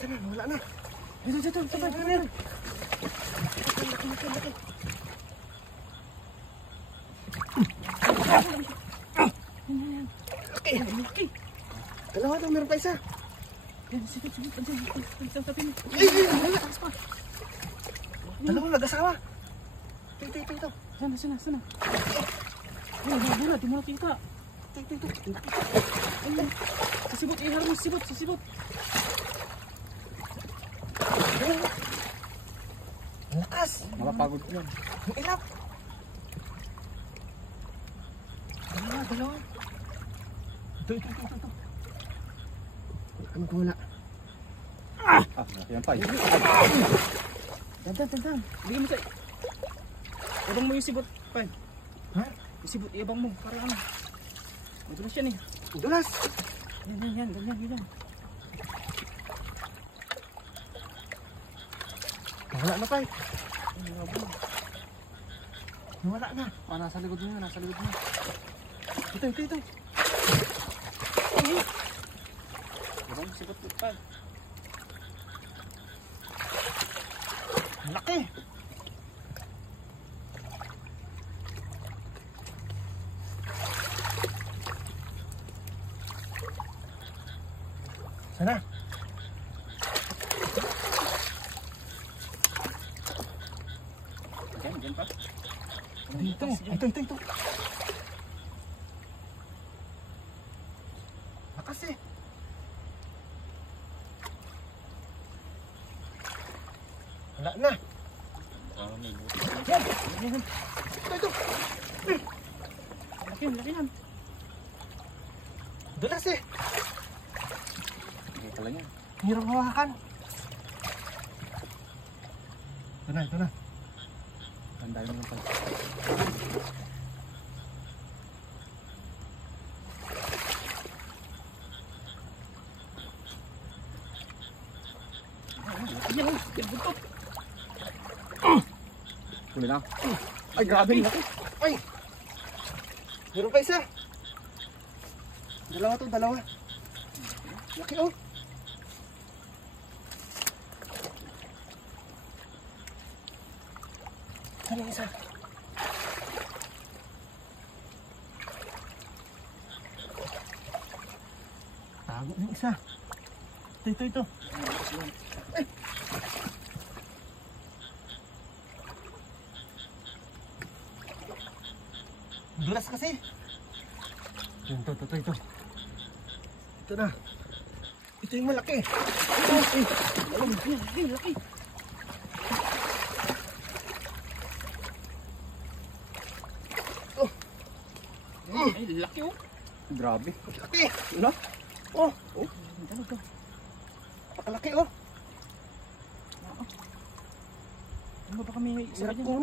Sana, wala na. Dito, tapat na yan. Laki. Laki. Dalawa daw, meron pa isa. Yan, sige. Isang tabi mo. Dalawa mag-asawa. Ito. Sana. Wala, di mo nakita. Ito. Ayun. Sisibot, ihar mo, sisibot. Ang lakas. Mapapagod yan. Ang ilap. Dalawa. Ito. Ano ko wala? Yan pa. Dandan. Bigyan mo tayo. Ibang mo yung sibot, Pan. Ha? Isibot, ibang mo. Para ano. Madulas yan eh. Dulas. Yan. Ganyan. Wala na, Pai. Wala na. Nasa likod mo. Ito. Ibang sibot, Pan. Laki. Sana. Yan pa. Ito. Lakas eh. Wala na. Yan. Ito. Laki yan. Dulas eh. Hindi pala yan. Hirap hawakan. Ito na. Tandaan mo lang pala. Yan, buntot. Huli na. Ay, grabe. Laki. Ay. Meron pa isa. Dalawa. Laki oh. Ano isa? Tago ng isa. Ito. Ay. Dulas kasi. Ito. Ito na. Ito yung malaki. Laki. Ay, laki oh. Grabe. Laki. Wala? Oh. Talaga. Pakalaki oh. Ano ba kami isa Hirap dyan? kunin.